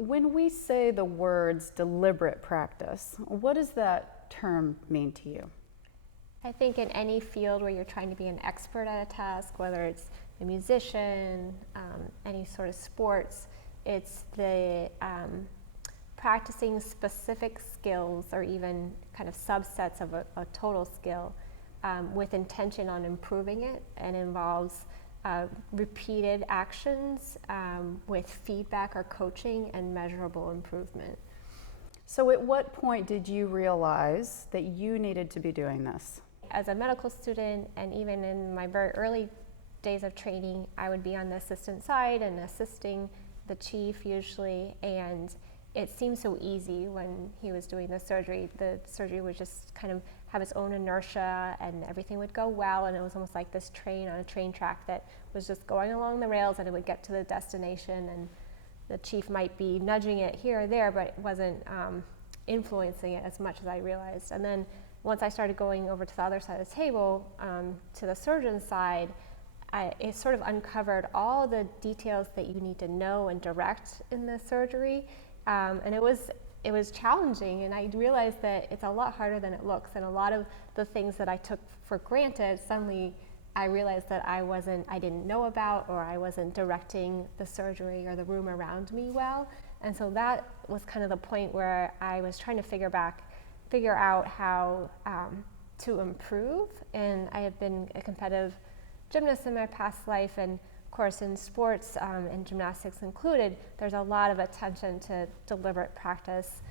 When we say the words deliberate practice, what does that term mean to you? I think in any field where you're trying to be an expert at a task, whether it's a musician, any sort of sports, it's the practicing specific skills or even kind of subsets of a total skill with intention on improving it, and involves repeated actions with feedback or coaching and measurable improvement. So at what point did you realize that you needed to be doing this? As a medical student, and even in my very early days of training, I would be on the assistant side and assisting the chief usually, and it seemed so easy when he was doing the surgery. The surgery would just kind of have its own inertia and everything would go well, and it was almost like this train on a train track that was just going along the rails, and it would get to the destination, and the chief might be nudging it here or there, but it wasn't influencing it as much as I realized. And then once I started going over to the other side of the table, to the surgeon side, it sort of uncovered all the details that you need to know and direct in the surgery. And it was challenging, and I realized that it's a lot harder than it looks, and a lot of the things that I took for granted, suddenly I realized that I didn't know about, or I wasn't directing the surgery or the room around me well. And so that was kind of the point where I was trying to figure out how to improve. And I had been a competitive gymnast in my past life, and of course in sports and gymnastics included, there's a lot of attention to deliberate practice,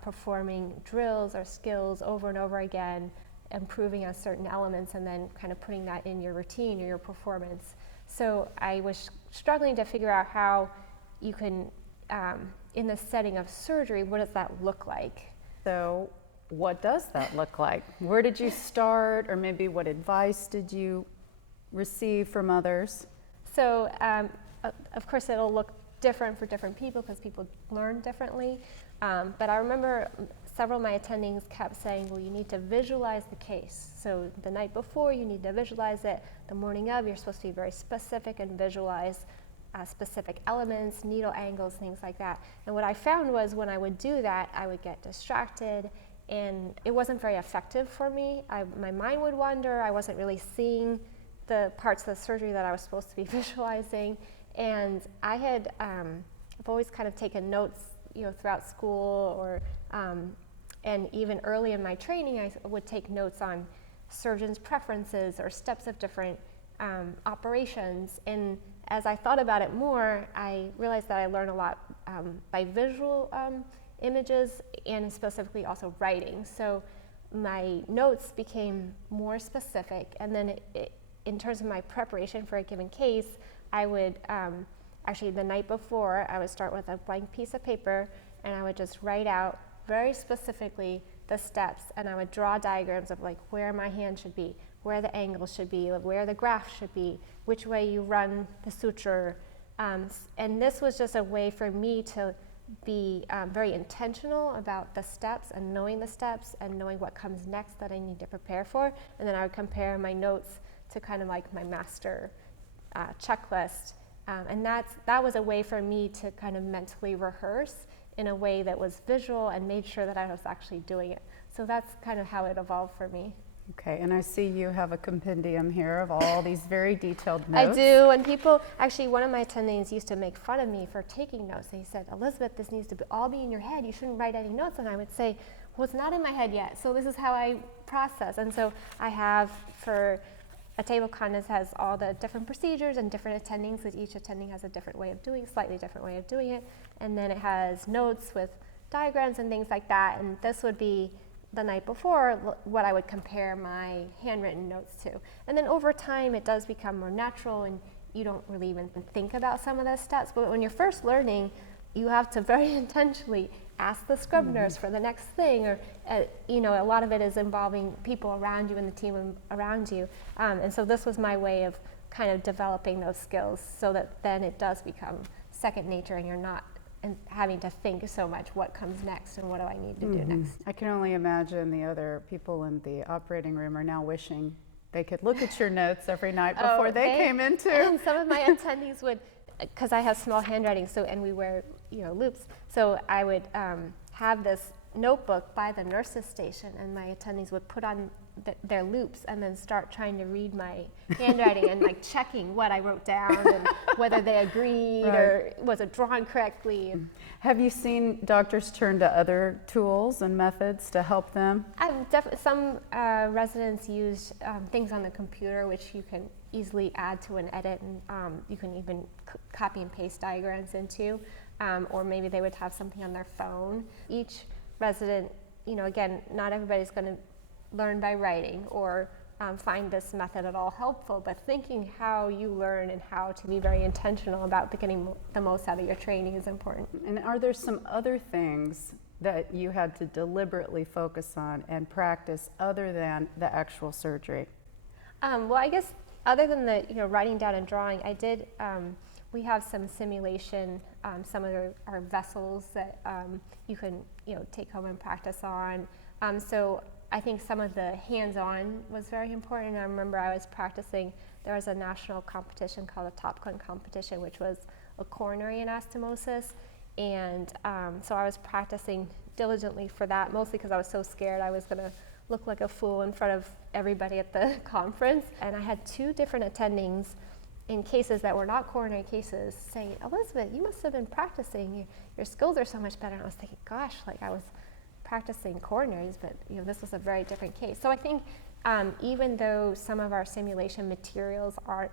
performing drills or skills over and over again, improving on certain elements, and then kind of putting that in your routine or your performance. So I was struggling to figure out how you can, in the setting of surgery, what does that look like? So what does that look like? Where did you start, or maybe what advice did you receive from others? So of course it'll look different for different people because people learn differently, but I remember several of my attendings kept saying, well, you need to visualize the case. So the night before you need to visualize it, the morning of you're supposed to be very specific and visualize specific elements, needle angles, things like that. And what I found was when I would do that, I would get distracted, and it wasn't very effective for me. My mind would wander. I wasn't really seeing the parts of the surgery that I was supposed to be visualizing. And I had, I've always kind of taken notes, throughout school, or and even early in my training, I would take notes on surgeons' preferences or steps of different operations. And as I thought about it more, I realized that I learned a lot by visual images, and specifically also writing. So my notes became more specific, and then in terms of my preparation for a given case, I would actually the night before, I would start with a blank piece of paper, and I would just write out very specifically the steps, and I would draw diagrams of like where my hand should be, where the angle should be, where the graft should be, which way you run the suture. And this was just a way for me to be very intentional about the steps, and knowing the steps and knowing what comes next that I need to prepare for. And then I would compare my notes to kind of like my master checklist. And that was a way for me to kind of mentally rehearse in a way that was visual and made sure that I was actually doing it. So that's kind of how it evolved for me. Okay, and I see you have a compendium here of all these very detailed notes. I do, and people, actually one of my attendings used to make fun of me for taking notes. He said, Elizabeth, this needs to all be in your head. You shouldn't write any notes. And I would say, well, it's not in my head yet, so this is how I process. And so I have, for a table of contents, has all the different procedures and different attendings, because each attending has a different way of doing, slightly different way of doing it. And then it has notes with diagrams and things like that, and this would be the night before what I would compare my handwritten notes to. And then over time it does become more natural, and you don't really even think about some of those steps. But when you're first learning, you have to very intentionally ask the scrub nurse for the next thing, or a lot of it is involving people around you and the team around you. And so this was my way of kind of developing those skills, so that then it does become second nature, and you're not having to think so much what comes next and what do I need to do next. I can only imagine the other people in the operating room are now wishing they could look at your notes every night before they came in too. And some of my attendees would because I have small handwriting, so and we wear loops, so I would have this notebook by the nurse's station, and my attendings would put on their loops and then start trying to read my handwriting and like checking what I wrote down and whether they agreed or was it drawn correctly. Have you seen doctors turn to other tools and methods to help them? Some residents use things on the computer which you can easily add to an edit, and you can even copy and paste diagrams into, or maybe they would have something on their phone. Each resident, again, not everybody's going to learn by writing or find this method at all helpful, but thinking how you learn and how to be very intentional about getting the most out of your training is important. And are there some other things that you had to deliberately focus on and practice other than the actual surgery? Well, I guess other than the writing down and drawing, I did. We have some simulation, some of our vessels that you can take home and practice on. So I think some of the hands-on was very important. I remember I was practicing, there was a national competition called the Top Gun competition, which was a coronary anastomosis. And so I was practicing diligently for that, mostly because I was so scared I was gonna look like a fool in front of everybody at the conference. And I had 2 different attendings in cases that were not coronary cases saying, Elizabeth, you must have been practicing, your skills are so much better. And I was thinking, gosh, like I was practicing coronaries, but this was a very different case. So I think even though some of our simulation materials aren't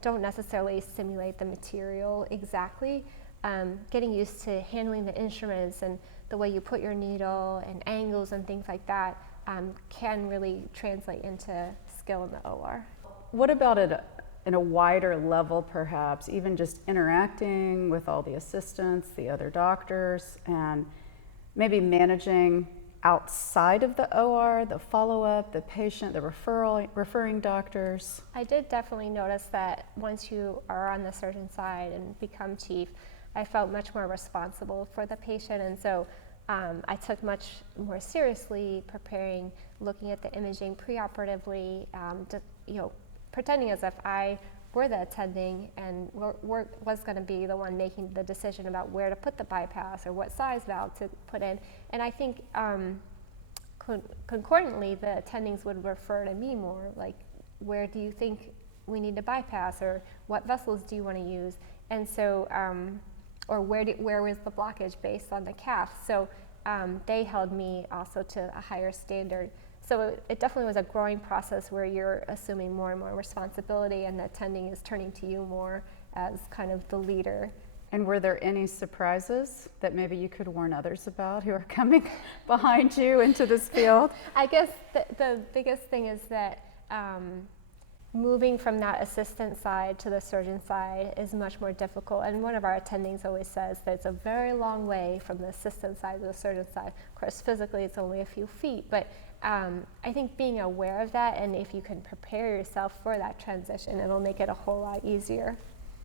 don't necessarily simulate the material exactly, getting used to handling the instruments and the way you put your needle and angles and things like that can really translate into skill in the OR. What about in a wider level, perhaps, even just interacting with all the assistants, the other doctors, and maybe managing outside of the OR, the follow-up, the patient, the referring doctors? I did definitely notice that once you are on the surgeon side and become chief, I felt much more responsible for the patient, and so I took much more seriously preparing, looking at the imaging preoperatively, pretending as if I were the attending and was going to be the one making the decision about where to put the bypass or what size valve to put in. And I think concordantly, the attendings would refer to me more, like, where do you think we need to bypass, or what vessels do you want to use? And so, or where was the blockage based on the cath? So they held me also to a higher standard. So it definitely was a growing process where you're assuming more and more responsibility, and the attending is turning to you more as kind of the leader. And were there any surprises that maybe you could warn others about who are coming behind you into this field? I guess the biggest thing is that moving from that assistant side to the surgeon side is much more difficult. And one of our attendings always says that it's a very long way from the assistant side to the surgeon side. Of course, physically it's only a few feet, but I think being aware of that, and if you can prepare yourself for that transition, it'll make it a whole lot easier.